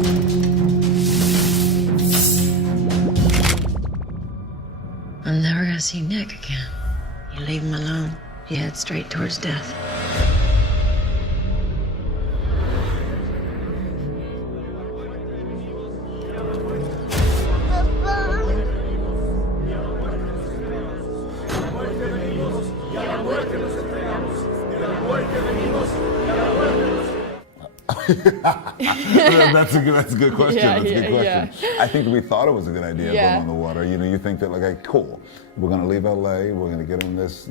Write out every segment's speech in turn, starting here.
I'm never gonna see Nick again. You leave him alone, he heads straight towards death. That's a good question. That's a good question. I think we thought it was a good idea going on the water. You know, you think that, like, okay, cool, we're going to leave LA, we're going to get on this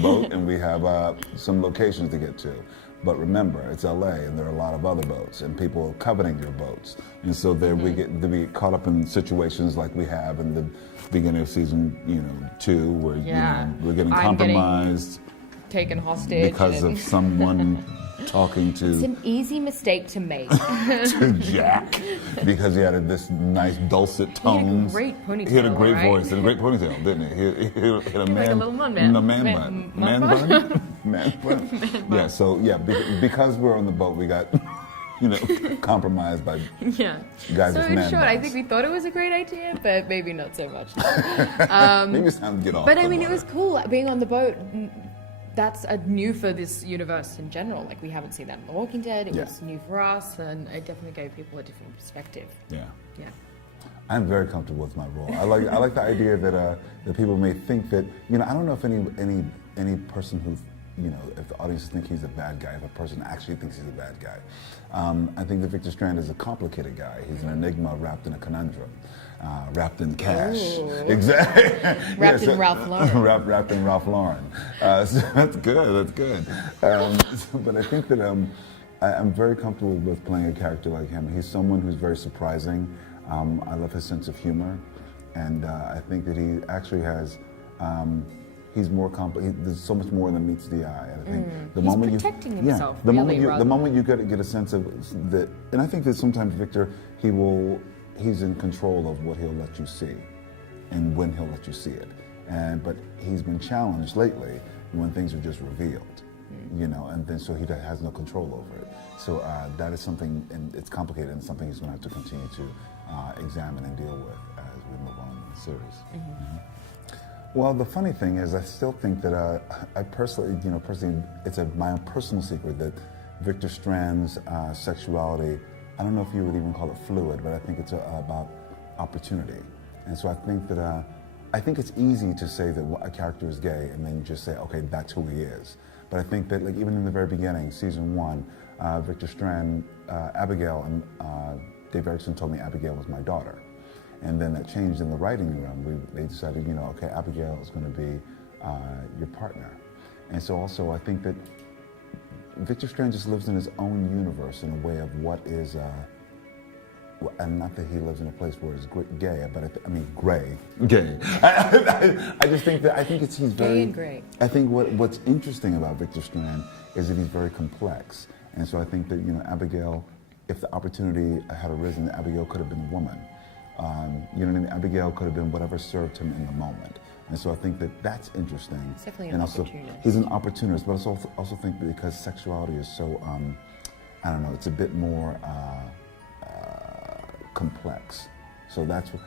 boat, and we have some locations to get to. But remember, it's LA, and there are a lot of other boats, and people coveting your boats. And so there we get to be caught up in situations like we have in the beginning of season, 2, where you know, we're getting compromised, taken hostage because of someone talking to. It's an easy mistake to make. To Jack, because he had this nice dulcet tones. He had a great ponytail. He had a great voice and a great ponytail, didn't he? He had a man, like a little man bun. Man bun. Yeah. So because we're on the boat, we got compromised by guys with man buns. I think we thought it was a great idea, but maybe not so much. Maybe it's time to get off. But I mean, it was cool being on the boat. That's new for this universe in general. Like, we haven't seen that in The Walking Dead. It was new for us, and it definitely gave people a different perspective. Yeah. I'm very comfortable with my role. I like the idea that people may think that, I don't know if any person who, if the audience think he's a bad guy, if a person actually thinks he's a bad guy. I think that Victor Strand is a complicated guy. He's an enigma wrapped in a conundrum. Wrapped in cash. Ooh. Exactly. Wrapped in Ralph Lauren. Wrapped in Ralph Lauren. So that's good. But I think that I'm very comfortable with playing a character like him. He's someone who's very surprising. I love his sense of humor. And I think that he actually has, he's more there's so much more than meets the eye. I think the moment protecting himself. The moment you get a sense of that, and I think that sometimes Victor, he's in control of what he'll let you see and when he'll let you see it. But he's been challenged lately when things are just revealed, and then so he has no control over it. So that is something, and it's complicated, and something he's going to have to continue to examine and deal with as we move on in the series. Well, the funny thing is, I still think that I personally, it's my own personal secret that Victor Strand's sexuality, I don't know if you would even call it fluid, but I think it's about opportunity. And so I think that I think it's easy to say that a character is gay and then just say, okay, that's who he is. But I think that, like, even in the very beginning, season 1, Victor Strand, Abigail, and Dave Erickson told me Abigail was my daughter. And then that changed in the writing room. They decided, okay, Abigail is going to be your partner. And so also I think that Victor Strand just lives in his own universe in a way of what is, and not that he lives in a place where it's gay, but gay. I just think that, he's very... Gay and gray. I think what's interesting about Victor Strand is that he's very complex. And so I think that, Abigail, if the opportunity had arisen, Abigail could have been a woman. You know what I mean? Abigail could have been whatever served him in the moment. And so I think that that's interesting. He's definitely an opportunist. He's an opportunist, but I also think that because sexuality is so, I don't know, it's a bit more complex. So that's what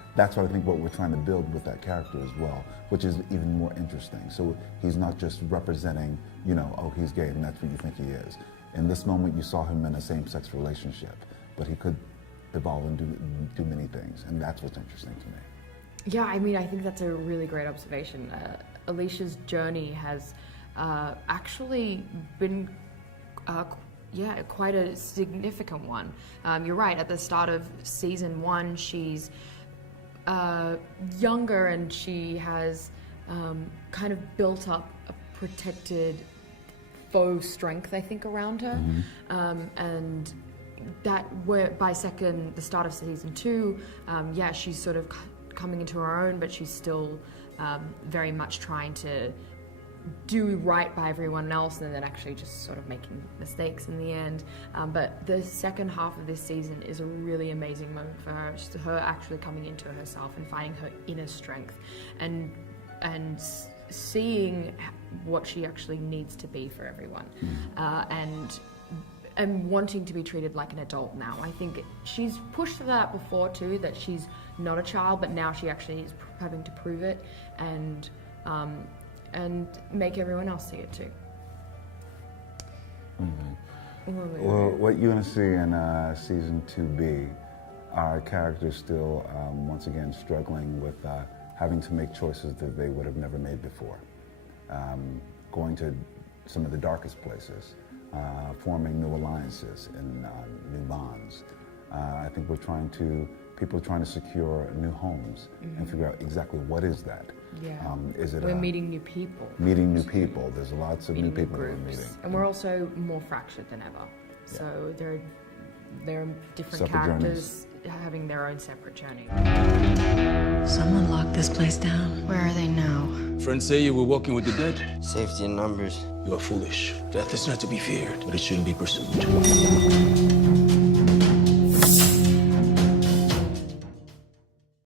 I think what we're trying to build with that character as well, which is even more interesting. So he's not just representing, oh, he's gay and that's what you think he is. In this moment, you saw him in a same-sex relationship, but he could evolve and do many things, and that's what's interesting to me. Yeah, I think that's a really great observation. Alycia's journey has actually been quite a significant one. You're right, at the start of season 1, she's younger and she has kind of built up a protected faux strength, I think, around her. And that by the start of season 2, she's sort of coming into her own, but she's still very much trying to do right by everyone else and then actually just sort of making mistakes in the end. But the second half of this season is a really amazing moment for her. Just her actually coming into herself and finding her inner strength and seeing what she actually needs to be for everyone. And and wanting to be treated like an adult now. I think she's pushed that before too, that she's not a child, but now she actually is having to prove it and make everyone else see it too. Well, what you're going to see in season 2B are characters still, once again, struggling with having to make choices that they would have never made before. Going to some of the darkest places, forming new alliances and new bonds. I think people are trying to secure new homes and figure out exactly what is that. Yeah. Is it we're meeting new people. Meeting new people. There's lots of new people that we're groups. meeting. And we're also more fractured than ever. Yeah. So there are different Separate characters having their own separate journey. Someone locked this place down. Where are they now? Friends say you were walking with the dead. Safety in numbers. You are foolish. Death is not to be feared, but it shouldn't be pursued.